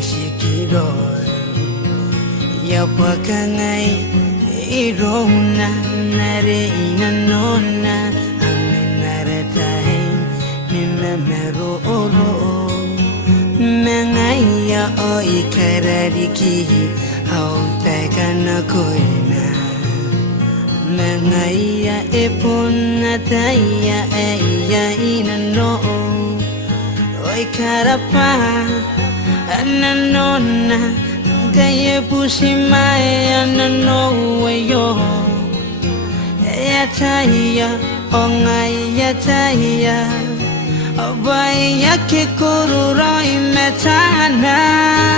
Shikiro Yapakangai Irona Nare Inanona Aminaratai Nimemero Oro Mangaya O Ikarariki Autakana Koina Mangaya Epunataya Eya Inano Oikarapa Ananona Gaye Pushimai Anano Wayo Yataya Ongai Yataya Obaya Kikururoi Metana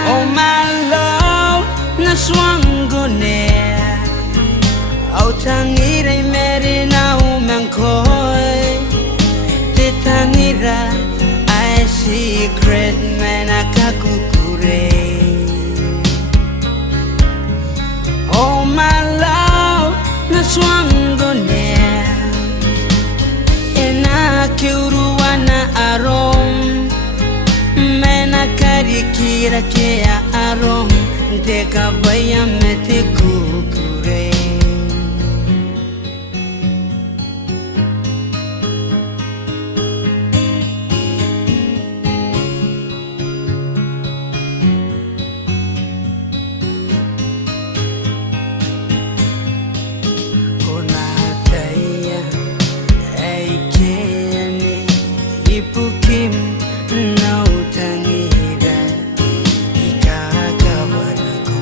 Oh my love Naswangone Autangira Merina Umankoi Titangira Secret man akakukure Oh my love naswangone Ena kiuruana arom Mena karikira kea arom Deka baya mete kukure Ipukim na utangira ikakabariko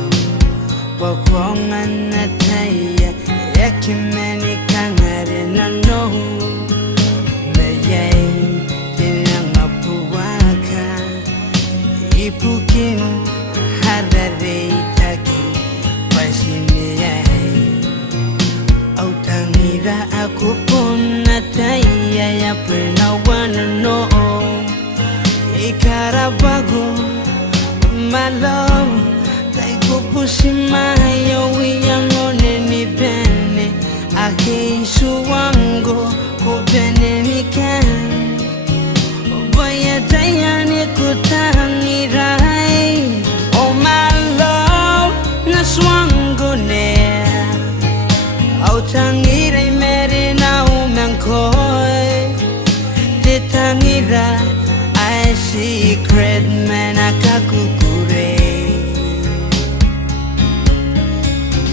Wakongan na taya yakimeni kangare na nohu Mayay tinangapuwaka Ipukim harare itaki pasiniyay Autangira aku pun na taya ya pernah no Ikarabago my love Taiko pushimaya wiyangone ni bene Ake isuwango kubene ni kan Obaya tayani kutangirai Oh my love naswangone Autangirai merina umankoi Titangira I secret man akakukure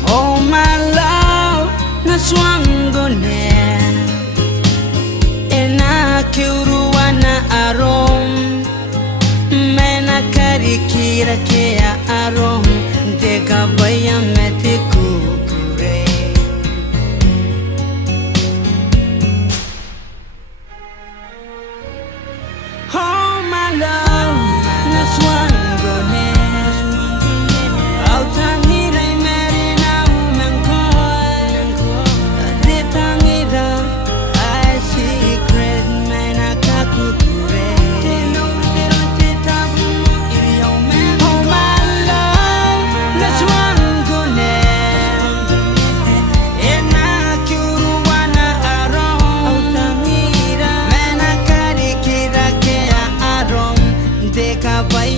Oh my love naswangone Ena kiuruana arom Mena karikira kea arom Deka baya mete kukure Oh my love, naswangone Autangira merina umankoi Titangira I secret man akakukure Oh my love, naswangone Ena kiuruana arom Autangira mena karikira Deka baya